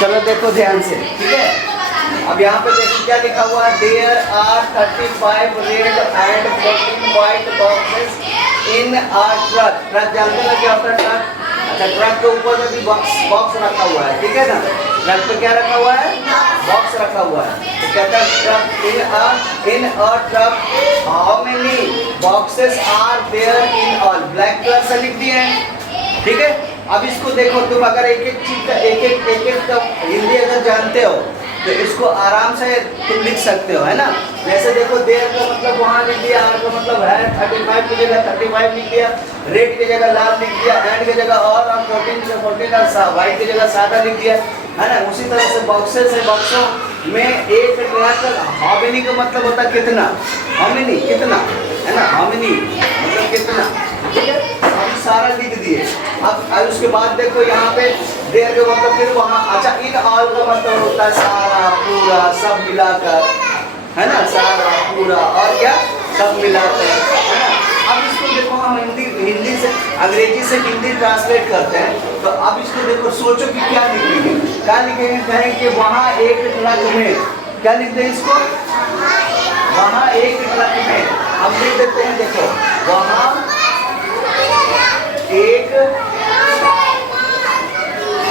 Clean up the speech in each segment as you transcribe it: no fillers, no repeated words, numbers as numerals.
चलो देखो ध्यान से, ठीक है। अब यहाँ पे देखो क्या लिखा हुआ है, there are 35 red and 14 white boxes in a truck. Truck जानते हो क्या होता है ट्रक? अच्छा, ट्रक के ऊपर में भी बॉक्स रखा हुआ है, ठीक है ना। ट्रक पे क्या रखा हुआ है? बॉक्स रखा हुआ है। तो कहता है truck in a truck how many boxes are there in all. Black colour से लिख दिए हैं, ठीक है। अब इसको देखो, तुम अगर एक एक चीज का एक का हिंदी अगर जानते हो तो इसको आराम से तुम लिख सकते हो, है ना। जैसे देखो, देयर का मतलब वहाँ लिख दिया, आर का मतलब है, 35 की जगह 35 लिख दिया, रेड की जगह लाल लिख दिया, एंड की जगह और 14 की 14 और व्हाइट की जगह सादा लिख दिया, है ना। उसी तरह से बॉक्सेस है, बॉक्सों में एक ट्रक, हाउ मेनी का मतलब होता है कितना, हाउ मेनी कितना, है ना। हाउ मेनी मतलब कितना, ठीक है। हम सारा लिख दिए। अब उसके बाद देखो यहाँ पे देयर का मतलब फिर वहाँ, अच्छा, इन ऑल का मतलब होता है सारा पूरा सब मिलाकर, है ना, सारा पूरा और क्या सब मिलाकर, है ना। अब इसको देखो हम हिंदी से अंग्रेजी से हिंदी ट्रांसलेट करते हैं, तो अब इसको देखो, सोचो कि क्या लिखेंगे, क्या लिखेंगे। कहेंगे कि वहाँ एक ट्रक में, क्या लिखते हैं इसको, वहाँ एक ट्रक में। हम लिख देते हैं, देखो वहाँ एक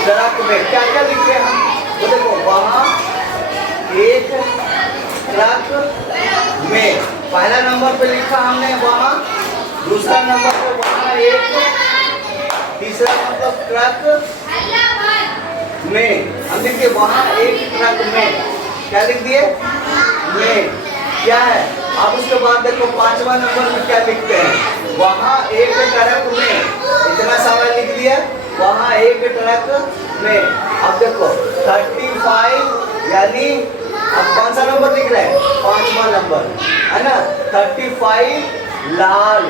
ट्रक में, क्या क्या लिखते हैं हम, तो देखो वहाँ एक ट्रक में, पहला नंबर पे लिखा हमने वहाँ, दूसरा नंबर पे वहाँ एक, तीसरा मतलब ट्रक में हम लिखिए वहाँ एक ट्रक में, क्या लिख दिए, में क्या है। अब उसके बाद देखो पांचवा नंबर में क्या लिखते हैं, वहाँ एक ट्रक में, इतना सारा लिख दिया, वहाँ एक ट्रक में। अब देखो 35 यानी अब कौन सा नंबर लिख रहे हैं, पांचवा नंबर, है ना। 35 लाल,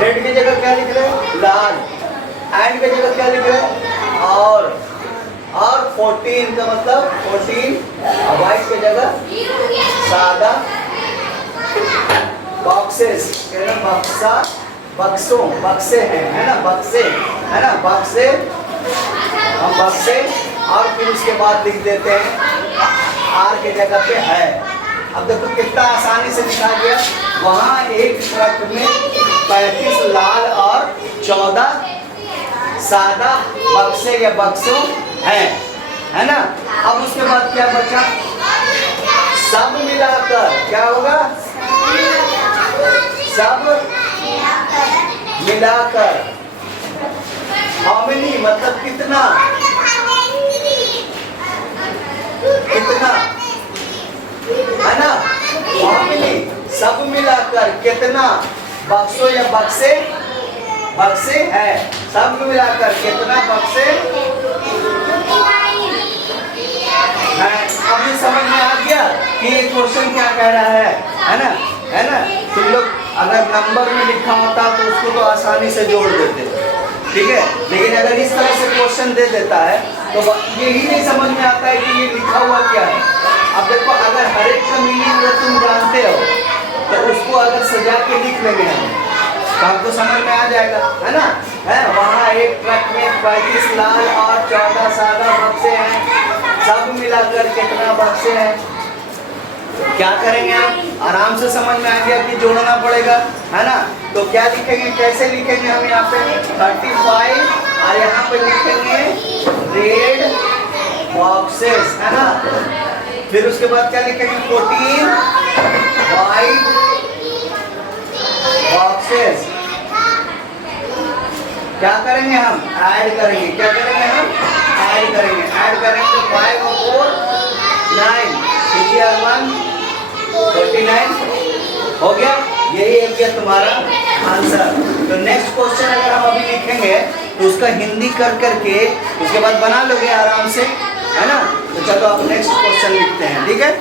रेड की जगह क्या लिख रहे हैं, लाल, एंड की जगह क्या लिख रहे हैं, और 14 का मतलब 14 व्हाइट की जगह सादा, बॉक्सेस, बक्सा, बक्सों, बक्से हैं, है ना, बक्से, है ना, बक्से, हम बक्से। और फिर उसके बाद लिख देते हैं आर के जगह पे है। अब देखो कितना आसानी से लिखा गया, वहाँ एक ट्रक में 35 लाल और 14 सादा बक्से या बक्सों है ना। अब उसके बाद क्या बचा, सब मिलाकर क्या होगा, सब मिलाकर, हाउ मेनी मतलब कितना, कितना, है ना। हाउ मेनी सब मिलाकर कितना बक्सों या बक्से, बक्से है, सब मिलाकर कितना बक्से है। अब ये समझ में आ गया कि ये क्वेश्चन क्या कह रहा है ना, है ना। तुम लोग अगर नंबर में लिखा होता तो उसको तो आसानी से जोड़ देते, ठीक है। लेकिन अगर इस तरह से क्वेश्चन दे देता है तो यही नहीं समझ में आता है कि ये लिखा हुआ क्या है। अब देखो, अगर हर एक का मीनिंग अगर तुम जानते हो तो उसको अगर सजा के लिख लेंगे हम तो हमको समझ में आ जाएगा, है ना। है वहाँ एक ट्रक में 35 लाल और 14 सादा बक्से हैं, सब मिलाकर कितना बक्से हैं। क्या करेंगे आप, आराम से समझ में आ गया कि जोड़ना पड़ेगा, है ना। तो क्या लिखेंगे, कैसे लिखेंगे हम यहाँ पे 35 और यहाँ पे लिखेंगे रेड बॉक्सेस, है ना। फिर उसके बाद क्या लिखेंगे 14 व्हाइट बॉक्सेस। क्या करेंगे हम, ऐड करेंगे, क्या करेंगे हम, ऐड करेंगे, ऐड करेंगे तो 5 और 4 9, 3 और 1 49 हो गया। यही है क्या तुम्हारा आंसर। तो नेक्स्ट क्वेश्चन अगर हम अभी लिखेंगे तो उसका हिंदी कर करके उसके बाद बना लोगे आराम से, है ना। तो चलो अब नेक्स्ट क्वेश्चन लिखते हैं, ठीक है।